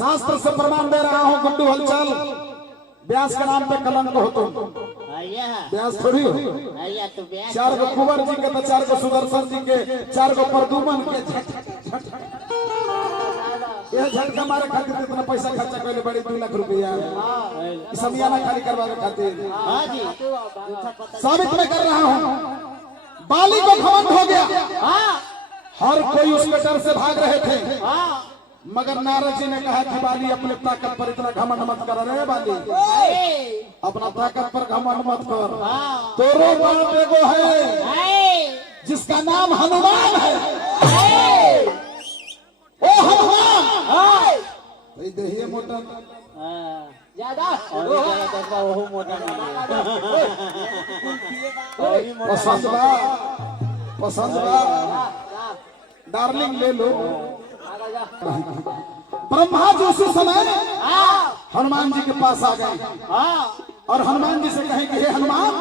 शास्त्र से प्रमाण दे रहा हूँ गुड्डू हलचल, व्यास के नाम पे कलंक हो तुम। व्यास थोड़ी हो। चार गो कुंवर जी के तो चार गो सुदर्शन जी के, चार गो प्रदुमन के यह झटका मारे खातिर इतना पैसा खर्चा कैले बड़ी 2 लाख रुपया समियाना खाली करवाने खातिर साबित मैं कर रहा हूँ। बाली को घमंड हो गया, हर कोई उसके डर से भाग रहे थे, मगर नारद जी ने कहा कि बाली अपने ताकत पर इतना घमंड मत कर। रहे बाली अपना ताकत पर घमंड मत कर, तोरो बाप एगो है जिसका नाम हनुमान है। ओ हनुमान देखिए मोटा ज्यादा पसंद डार्लिंग ले लो। ब्रह्मा जी उसी समय हनुमान जी के पास आ गए और हनुमान जी से कहे कि हे हनुमान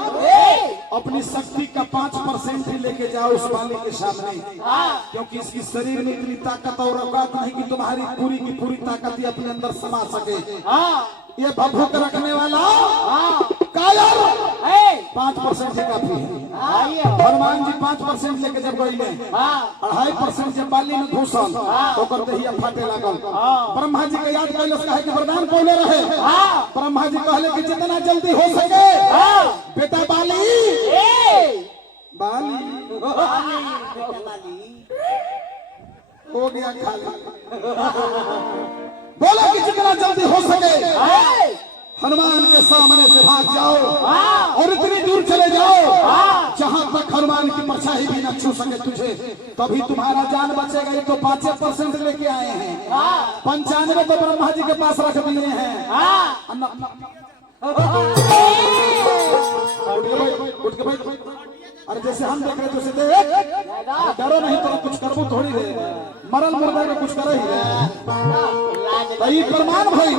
अपनी शक्ति का 5% ही लेके जाओ उस बाली के सामने, क्योंकि इसकी शरीर में इतनी ताकत और औकात नहीं कि तुम्हारी पूरी की पूरी ताकत ही अपने अंदर समा सके। ये भभूक रखने वाला कायर 5% ही काफी है। हनुमान जी 5% लेके जब गई 2.5% जब बाली में घुसल तो करते ही फाटे लागल। ब्रह्मा जी के याद कैलस कहे कि वरदान कौन रहे। ब्रह्मा जी कहले कि जितना जल्दी हो सके बेटा बाली बाली हो गया खाली। बोला कि जितना जल्दी हो सके हनुमान के सामने से भाग जाओ और इतनी दूर चले जाओ जहां तक हनुमान की परछाई भी न छू सके तुझे, तभी तुम्हारा जान बचेगा। ये तो 5% लेके आए हैं, 95 तो ब्रह्मा जी के पास रख दिए हैं। उठ के भाई, अरे जैसे हम देख रहे थे देख, डरो नहीं तो कुछ करबो थोड़ी रे, मरल मुर्दा में कुछ करे ही ये प्रमाण भाई,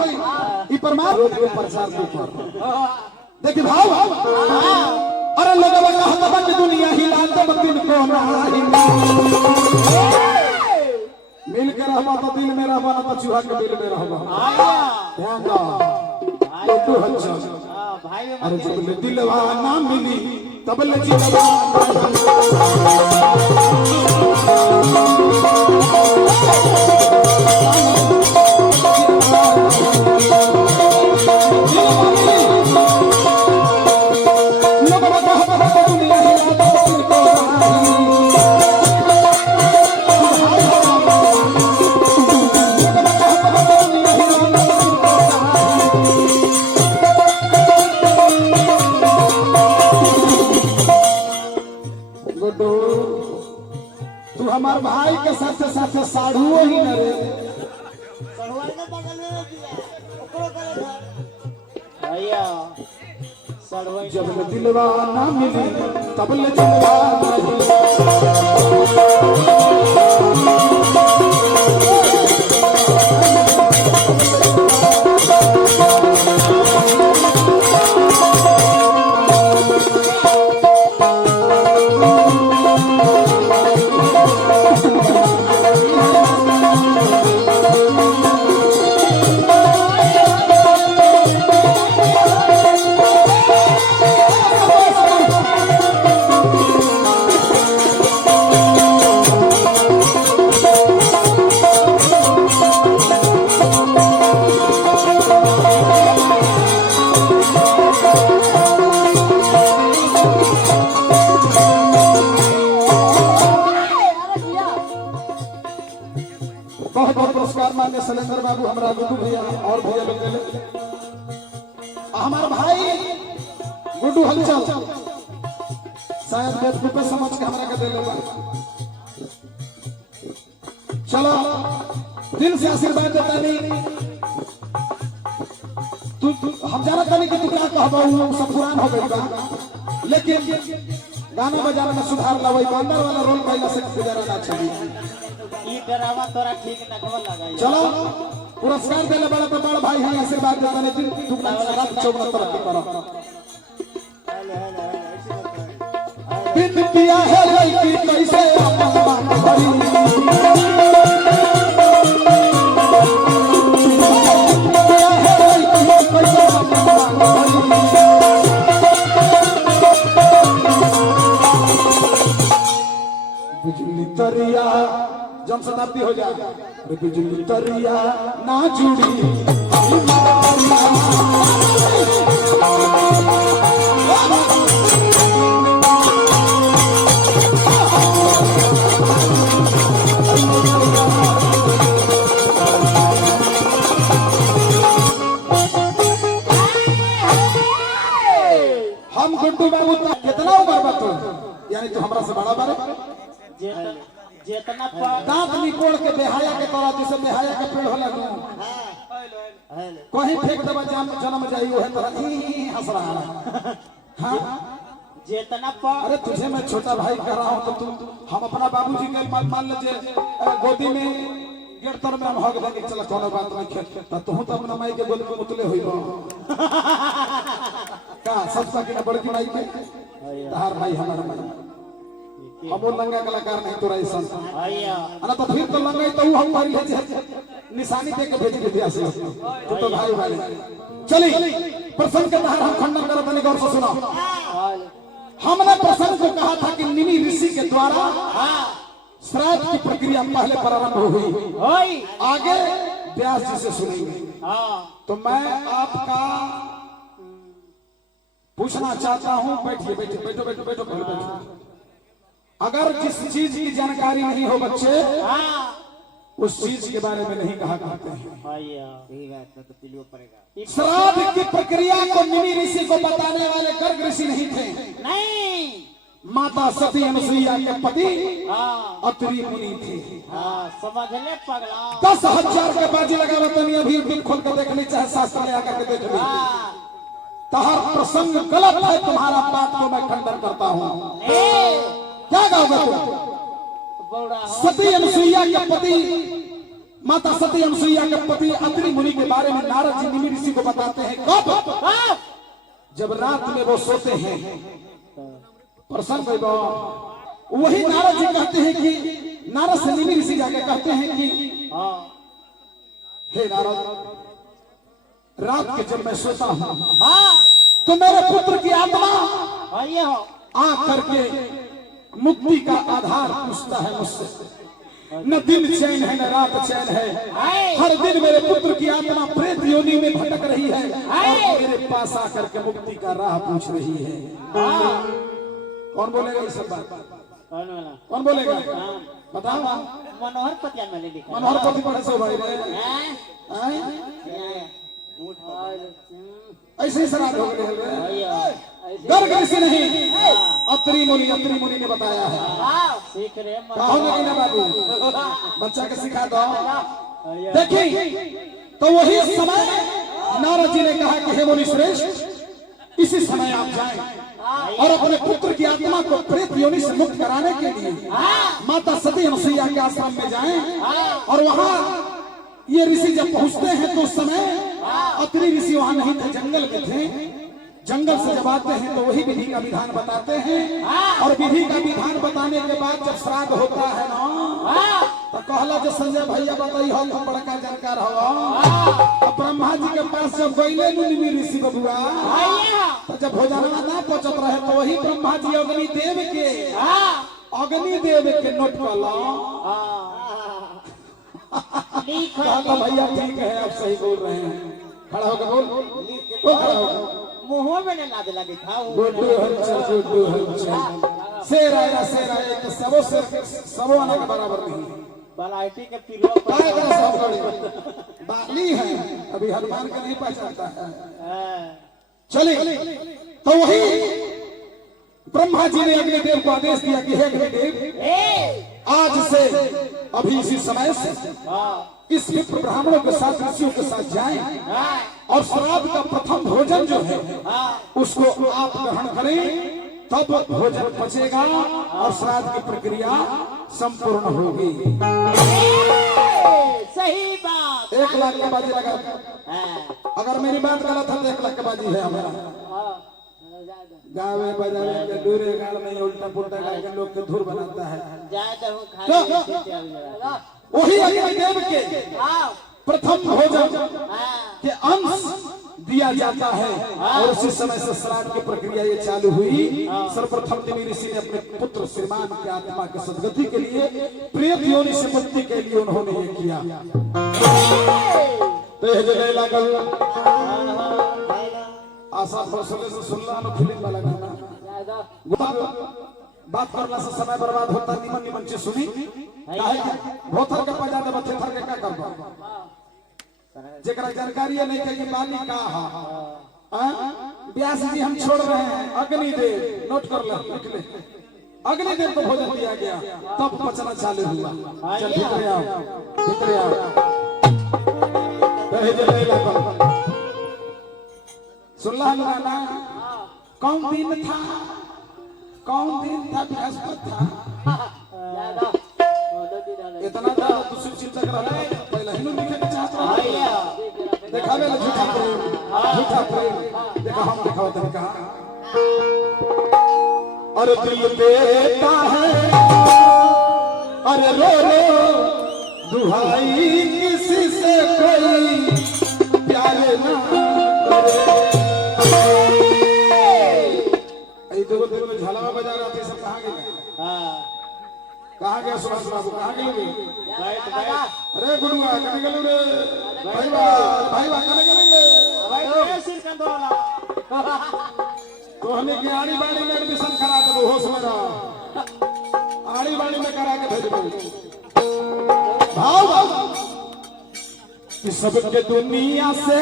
ये प्रमाण प्रचार के ऊपर देखिए भाव। अरे लोगों का कहता कि दुनिया हिला तो दिन को मिल के रहबा तो दिल में रहबा ना तो चूहा के दिल में रहबा। ध्यान दो तो हल्चल अरे जब दिलवा ना मिली तब ले जीवा हमार भाई के साथ साथ साढ़ुओ ही न रे जब दिलवा ना मिली तब ले दिलवा शैलेंद्र बाबू हमारा गुड्डू भैया और भैया लोग हमारे भाई गुड्डू हलचल शायद बेवकूफ पे समझ के हमारा दे लेगा। चलो दिल से आशीर्वाद देता नहीं तू हम जाना था नहीं कि तू क्या कहबा सब पुरान हो गई बा, लेकिन गाना बजाना में सुधार लावई अंदर वाला रोल कैला से गुजारा ना चाहिए। ड्रामा तोरा ठीक न खबर लगाई। चलो पुरस्कार देले बड़ा तो बड़ा भाई है आशीर्वाद देता नहीं दिन दुगना रात चौगुना तरक्की करो। बिन किया है लड़की कैसे अपन बात करी जन शताब्दी हो जाए। अरे बिजली तरिया ना जुड़ी हम गुड्डू बाबू कितना उम्र बा तू? यानी तू हमरा से बड़ा बारे जितना दांत निकोड़ के बेहाया के तोरा जैसे बेहाया के पेड़ होला नु कहीं फेंक देबा जन्म जाई ओहे तरह हंस रहा है। हां जितना अरे तुझे मैं छोटा भाई कह रहा हूं तो तुम हम अपना बाबूजी के मान लीजिए गोदी में गिरतर में हम हग देंगे चल कोनो बात नहीं खेत तू तो अपना माई के गोद में मुतले होइबो का सबका की बड़की माई के तार भाई हमार माई हम लंगा कलाकार नहीं तोरा ऐसा भैया अरे तो फिर तो लंगा तो हम मारी है निशानी दे के भेज दिया से तो भाई भाई चली प्रसंग के तहत हम खंडन करत नहीं गौर से सुनो। हमने प्रसंग को कहा था कि निमि ऋषि के द्वारा श्राद्ध की प्रक्रिया पहले प्रारंभ हुई, आगे व्यास जी से सुनेंगे। तो मैं आपका पूछना चाहता हूं, बैठिए बैठिए बैठो बैठो बैठो बैठो। अगर जिस चीज की जानकारी नहीं हो बच्चे उस चीज के बारे में नहीं कहा करते हैं। श्राद्ध की प्रक्रिया को निमि ऋषि को बताने वाले गर्ग ऋषि नहीं थे। नहीं, माता सती अनुसुईया के पति अत्रि मुनि थे। समझ ले पगला। 10,000 के बाजी लगावत नहीं, अभी भी खोल कर देखनी चाहे शास्त्र ले आकर के देख ली। तहर प्रसंग गलत है, तुम्हारा बात को मैं खंडन करता हूँ। क्या कहोगे तुम? सती अनुसुईया के पति माता सती अनुसुईया के पति अत्रि मुनि के बारे में नारद जी निमि ऋषि को बताते हैं। कब? जब रात में वो सोते हैं। प्रसन्न वही नारद जी कहते हैं कि नारद से निमि ऋषि जाके कहते हैं कि हे नारद, रात के जब मैं सोता हूं तो मेरे पुत्र की आत्मा आ करके मुक्ति का आधार पूछता है मुझसे। न दिन चैन है न रात चैन है, हर दिन मेरे पुत्र की आत्मा प्रेत योनि में भटक रही है और मेरे पास आकर के मुक्ति का राह पूछ रही है। कौन बोलेगा ये सब बात? कौन बोलेगा? बताओ। मनोहर पतिया में लिखा। मनोहर पति पढ़े सो भाई ऐसे ही श्राद्ध हो गए। गर्ग ऋषि नहीं, अत्रि मुनि ने बताया है। सीख रहे कहोगे ना बाबू, बच्चा के सिखा दो। देखिए तो वही समय नारद जी ने कहा कि हे मुनि श्रेष्ठ, इसी समय आप जाएं और अपने पुत्र की आत्मा को प्रेत योनि से मुक्त कराने के लिए माता सती अनुसुईया के आश्रम में जाएं। और वहां ये ऋषि जब पहुंचते हैं तो उस समय अत्रि ऋषि वहां नहीं थे, जंगल में थे। जंगल से जब आते हैं तो वही विधि का विधान बताते हैं। और विधि का विधान बताने के बाद जब श्राद्ध होता है ना, तो कहला जो संजय भैया बताई हो तुम बड़का जानकार हो। तो ब्रह्मा जी के पास जब गईले निमि ऋषि बबुआ, तो जब भोजनवा ना पहुंचत रहे तो वही ब्रह्मा जी अग्निदेव के नोट कला भैया ठीक है, आप सही बोल रहे हैं। खड़ा होकर बोल, खड़ा होकर मुंह में ना दे लगे था। गुड्डू हलचल शेर आया तो सबो आने के बराबर नहीं। बलाइटी के पिलो बाली है, अभी हनुमान का नहीं पहचानता है। चलिए तो वही ब्रह्मा जी ने अग्निदेव को आदेश दिया कि हे अग्निदेव, आज से अभी इसी समय से इस विप्र ब्राह्मणों के साथ ऋषियों के साथ जाएं और श्राद्ध का प्रथम भोजन जो है उसको आप ग्रहण करें, तब भोजन पचेगा और श्राद्ध की प्रक्रिया संपूर्ण होगी। सही बात। 1 लाख का बाजी लगा। अगर मेरी बात गलत है तो 1 लाख का बाजी है हमारा। गाँव में बजावे के दूरे गाल में उल्टा पुल्टा करके लोग के धुर बनाता है। वही अग्निदेव के प्रथम भोजन के अंश दिया जाता है और उसी समय से श्राद्ध की प्रक्रिया ये चालू हुई। सर्वप्रथम देवी ऋषि ने अपने पुत्र श्रीमान की आत्मा के सदगति के लिए प्रेत योनि से मुक्ति के लिए उन्होंने ये किया। तो ये जगह लागल आशा भरोसे से सुनना न फिल्म वाला गाना बात करना से समय बर्बाद होता। निमन निमन चीज सुनी भोथर के पजा दे बच्चे थर के का करबो जेकरा जानकारी नहीं है कि बाली का हां व्यास जी हम छोड़ रहे हैं अग्निदेव नोट कर ले लिख ले अग्निदेव को भोजन दिया गया तब पचना चालू हुआ। चल भीतर आओ रहे जले लगा सुल्लाह ना कौन दिन था बृहस्पति था इतना ज्यादा तू चिंता कर रहा है पहले ही लिखे के चाहता है दिखावे ला झूठा प्रेम देखा हम दिखाओ तने कहा और दिल देता है अरे रो दुहाई किसी से कोई प्यार ना करे। ये दो झालवा बजा रहा थे सब कहाँ गए कहाँ गया सुभाष बाबू कहाँ गए अरे गुरुआ कने गलू रे भाईवा कने गले तो हमें की आड़ी बाड़ी में एडमिशन करा दे होश में रहा आड़ी बाड़ी में करा के भेज दो भाव कि सबके दुनिया से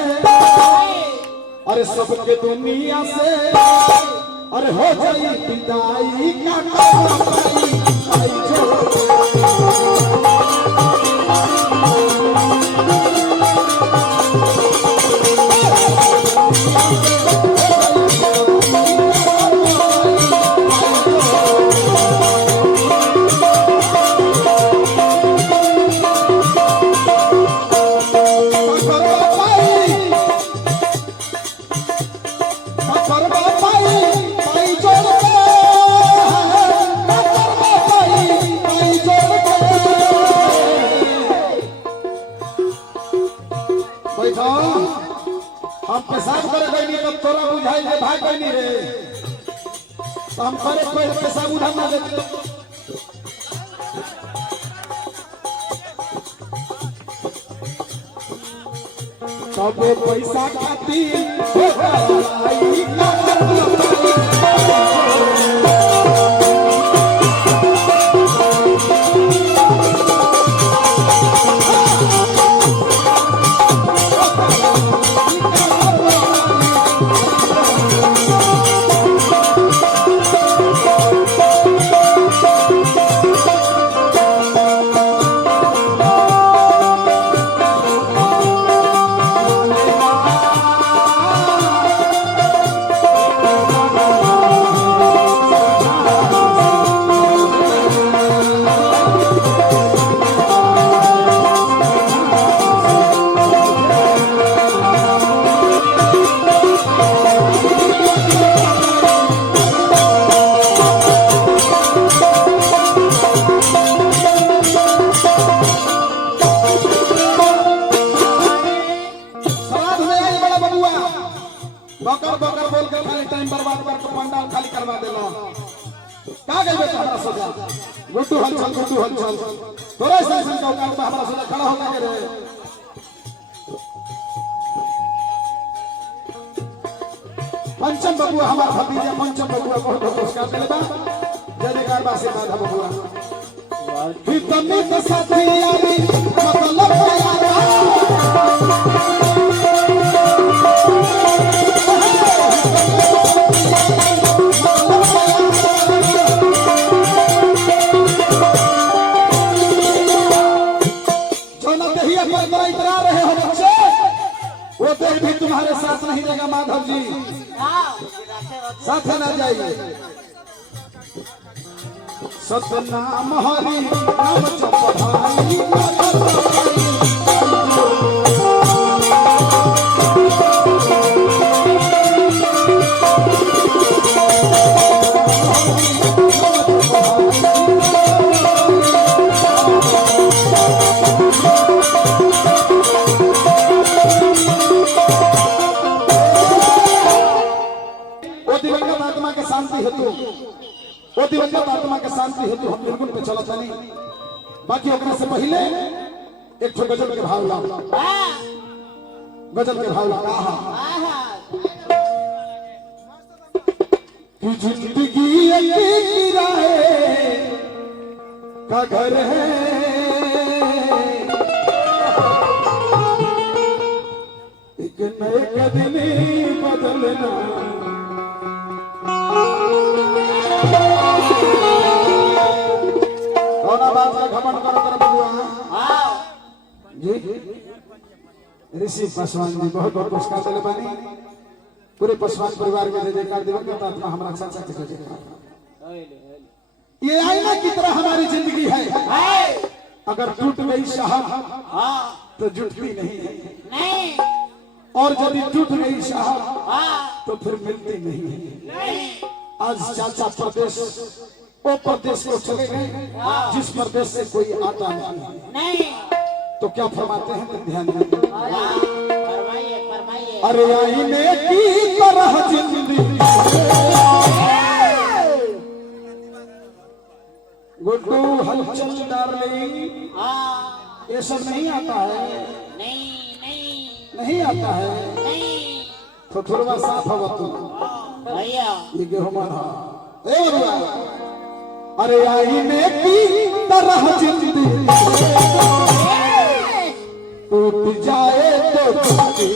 अरे सबके दुनिया से अरे हो जाई विदाई का हम पेशाब करे गई तब तोरा बुझाई दे भाई गई रे तो हम करे कोई पेशाब उठा ना दे तब पैसा खाती गुड्डू हलचल थोड़ा सा का औकात में हमारा सोचा खड़ा होना के रहे पंचम बबुआ हमारा भतीजा पंचम बबुआ बहुत बहुत पुरस्कार मिलेगा जय जयकार बासे बाधा बबुआ हितमित साथी यारी मतलब भी तुम्हारे साथ नहीं रहेगा माधव जी साथ न जाइए सतनाम हरि नाम जपधाई शांति हेतु वो दिवंगत आत्मा के शांति हेतु हम निर्गुण पे चलत नहीं। बाकी ओकरा से पहले एक ठो गजल के भाव ला, गजल के भाव ला कि जिंदगी एक किराए का घर है, एक नए कदमी बदलना कौना बात का घमंड करो तरफ हुआ जी। ऋषि पासवान जी बहुत बहुत पुरस्कार दिले बानी, पूरे पासवान परिवार के जयकार दिवंगत आत्मा हमारा चाचा के जयकार। ये आईना की तरह हमारी जिंदगी है, अगर टूट गई साहब तो जुटती नहीं है, और यदि टूट गई साहब तो फिर मिलती नहीं है। आज चाचा प्रदेश वो प्रदेश को चले गए जिस प्रदेश से कोई आता नहीं, तो क्या फरमाते हैं तो ध्यान दें। अरे आईने की तरह जिंदगी गुड्डू हलचल डार्लिंग, ये सब नहीं आता है, नहीं आता है, तो थोड़ा साफ हवा तुम ये गेहूं मारा। अरे आईने की तरह जिंदगी टूट जाए तो टूटे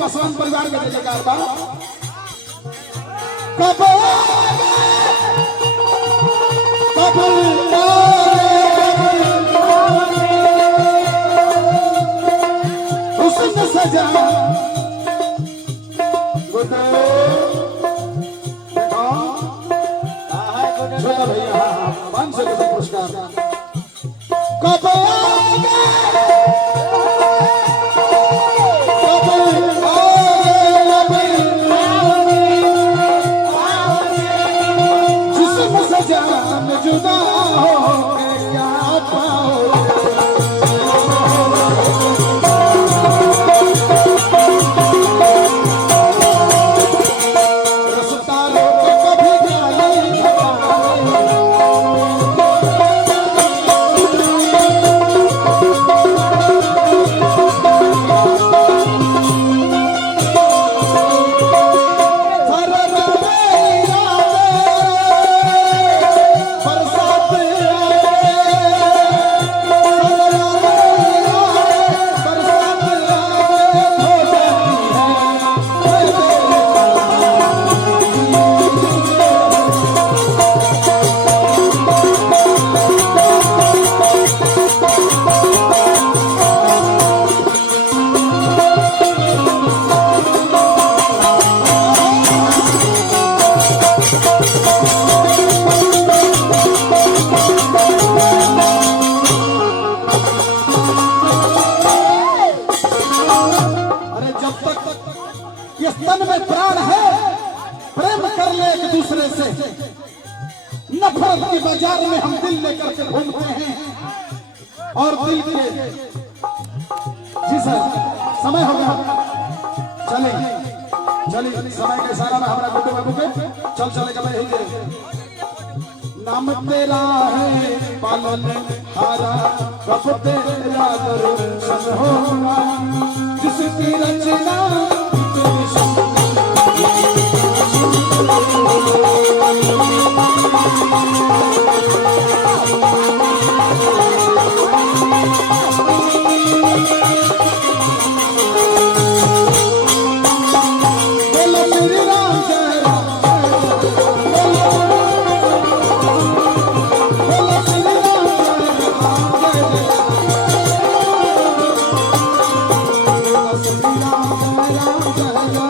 पासवान परिवार के जयकार बा। हुस्न सजा छोटा भैया 500 के पुरस्कार जुदा हो क्या पाओ कि तन में प्राण है, प्रेम कर ले एक दूसरे से। नफरत की बाजार में हम दिल लेकर के घूमते हैं और दिल के। जी सर, समय हो गया, चलिए चलिए, समय के इशारा में हमारा गुड्डे बाबू के चल चले चले ही नाम तेरा है पालन हारा, कब तेरा दर्शन होगा, जिसकी रचना राम